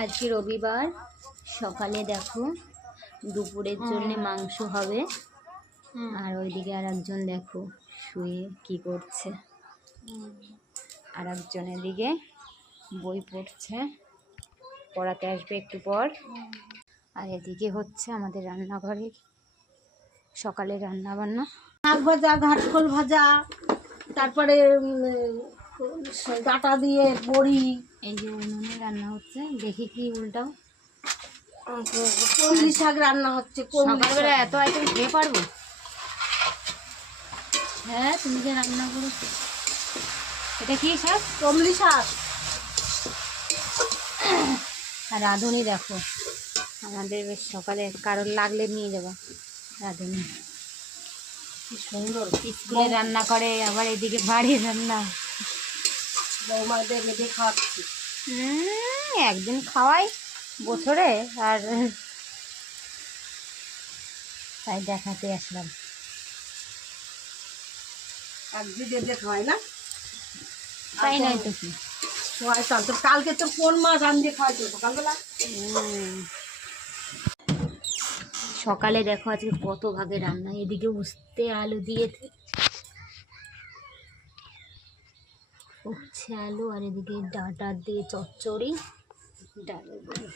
আজকে রবিবার সকালে দেখো দুপুরের জন্য মাংস হবে। আর ওইদিকে আর একজন দেখো শুয়ে কি করছে, আর একজন এদিকে বই পড়ছে, পড়াতে আসবে একটু পর। আর এদিকে হচ্ছে আমাদের রান্নাঘরে সকালে রান্না বান্না, শাক ভাজা, ঘাটকোল ভাজা, তারপরে ডাটা দিয়ে বড়ি। এই যে উনুনে রান্না হচ্ছে। দেখি কি উল্টাও, কলমি শাক রান্না হচ্ছে। সকালবেলা এত আইটেম খেয়ে পারবো? হ্যাঁ, তুমি যে রান্না করো। এটা কি শাক? কলমি শাক। আর রাঁধুনি দেখো আমাদের বেশ সকালে কারোর লাগলে নিয়ে যাবো। রাঁধুনি কি সুন্দর স্কুলে রান্না করে, আবার এদিকে বাড়ির রান্না। বৌমাদের বেঁধে খাওয়াচ্ছি। একদিন খাওয়াই বছরে, আর তাই দেখাতে আসলাম। একদিন বেঁধে খাওয়াই না, তাই নয় তো কি? তো কালকে তো কোন মাছ রান্ধে খাওয়াইছো সকালবেলা? সকালে দেখো আজকে কত ভাগে রান্না। এদিকে উস্তে আলু দিয়ে উচ্ছে আলু, আর এদিকে ডাটা দিয়ে চচ্চড়ি, ডালের বড়ি।